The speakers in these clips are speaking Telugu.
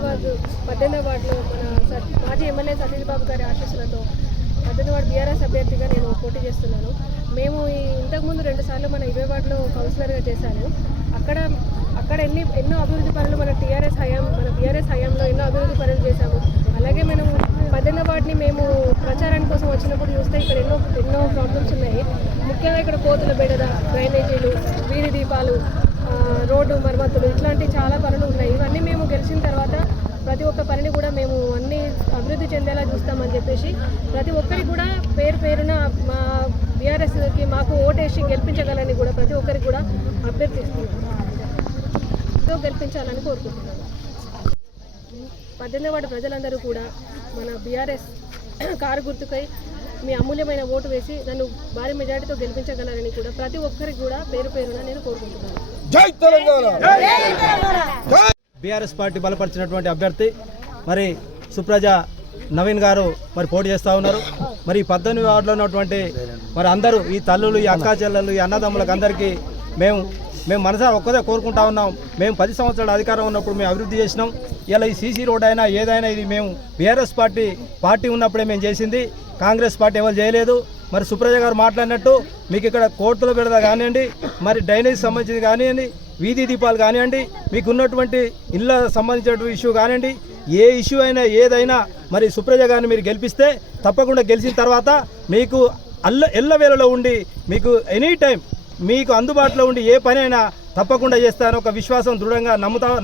హైదరాబాద్ 18వ వార్డులో మన మాజీ ఎమ్మెల్యే సతీష్ బాబు గారి ఆశీస్సులతో 18వ వార్డు బీఆర్ఎస్ అభ్యర్థిగా నేను పోటీ చేస్తున్నాను. మేము ఇంతకుముందు 2 సార్లు మన 20 వార్డులో కౌన్సిలర్గా చేశాను. అక్కడ ఎన్నో అభివృద్ధి పనులు మన బీఆర్ఎస్ హయాంలో ఎన్నో అభివృద్ధి పనులు చేశాము. అలాగే మనం 18వ వార్డుని మేము ప్రచారాని కోసం వచ్చినప్పుడు చూస్తే ఇక్కడ ఎన్నో ప్రాబ్లమ్స్ ఉన్నాయి. ముఖ్యంగా ఇక్కడ కోతుల బెడద, డ్రైనేజీలు, వీధి దీపాలు, రోడ్డు మరమ్మతులు ఇట్లాంటి చాలా పనులు ఉన్నాయి. ఇవన్నీ మేము గెలిచిన తర్వాత ప్రతి ఒక్క పనిని కూడా మేము అన్ని అభివృద్ధి చెందేలా చూస్తామని చెప్పేసి ప్రతి ఒక్కరికి కూడా పేరున మా బీఆర్ఎస్కి మాకు ఓటేసి గెలిపించగలని కూడా ప్రతి ఒక్కరికి కూడా అభ్యర్థిస్తున్నాను. గెలిపించాలని కోరుకుంటున్నాను. 18వ వార్డు ప్రజలందరూ కూడా మన బీఆర్ఎస్ కారు గుర్తుకై మీ అమూల్యమైన ఓటు వేసి నన్ను భారీ మెజారిటీతో గెలిపించగలరని కూడా ప్రతి ఒక్కరికి కూడా పేరున నేను కోరుకుంటున్నాను. జై తెలంగాణ. బీఆర్ఎస్ పార్టీ బలపరిచినటువంటి అభ్యర్థి మరి సుప్రజ నవీన్ గారు మరి పోటీ చేస్తూ ఉన్నారు. మరి 18వ వార్డులో ఉన్నటువంటి మరి అందరూ ఈ తల్లులు, ఈ అక్కా చెల్లెళ్ళు, ఈ అన్నదమ్ములకు అందరికీ మేము మనసారా ఒక్కదే కోరుకుంటా ఉన్నాం. మేము 10 సంవత్సరాల అధికారం ఉన్నప్పుడు మేము అభివృద్ధి చేసినాం. ఇలా ఈ సీసీ రోడ్ అయినా ఏదైనా ఇది మేము బీఆర్ఎస్ పార్టీ ఉన్నప్పుడే మేము చేసింది. కాంగ్రెస్ పార్టీ ఎవరు చేయలేదు. మరి సుప్రజ గారు మాట్లాడినట్టు మీకు ఇక్కడ కోర్టులో పెడదా కానివ్వండి, మరి డ్రైనేజ్ సంబంధించింది కానివ్వండి, వీధి దీపాలు కానివ్వండి, మీకు ఉన్నటువంటి ఇళ్ళ సంబంధించినటువంటి ఇష్యూ కానివ్వండి, ఏ ఇష్యూ అయినా ఏదైనా మరి సుప్రజ గారిని మీరు గెలిపిస్తే తప్పకుండా గెలిచిన తర్వాత మీకు ఎల్లవేళలో ఉండి మీకు ఎనీ టైం మీకు అందుబాటులో ఉండి ఏ పని అయినా తప్పకుండా చేస్తాను ఒక విశ్వాసం దృఢంగా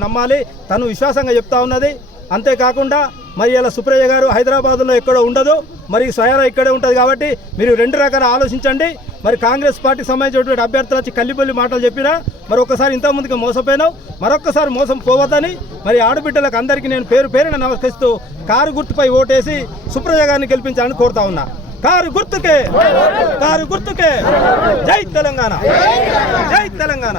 నమ్మాలి. తను విశ్వాసంగా చెప్తా ఉన్నది. అంతేకాకుండా మరి ఇలా సుప్రజ గారు హైదరాబాద్లో ఎక్కడో ఉండదు, మరి స్వయాన ఇక్కడే ఉంటుంది. కాబట్టి మీరు 2 రకాల ఆలోచించండి. మరి కాంగ్రెస్ పార్టీకి సంబంధించినటువంటి అభ్యర్థులు వచ్చి కల్లిపల్లి మాటలు చెప్పినా మరి ఒక్కసారి ఇంతకుముందుగా మోసపోయినావు, మరొక్కసారి మోసం పోవద్దని మరి ఆడబిడ్డలకు అందరికీ నేను పేరున నమస్కరిస్తూ కారు గుర్తుపై ఓటేసి సుప్రజ గారిని గెలిపించాలని కోరుతా ఉన్నా. కారు గుర్తుకే జై తెలంగాణ, జై తెలంగాణ.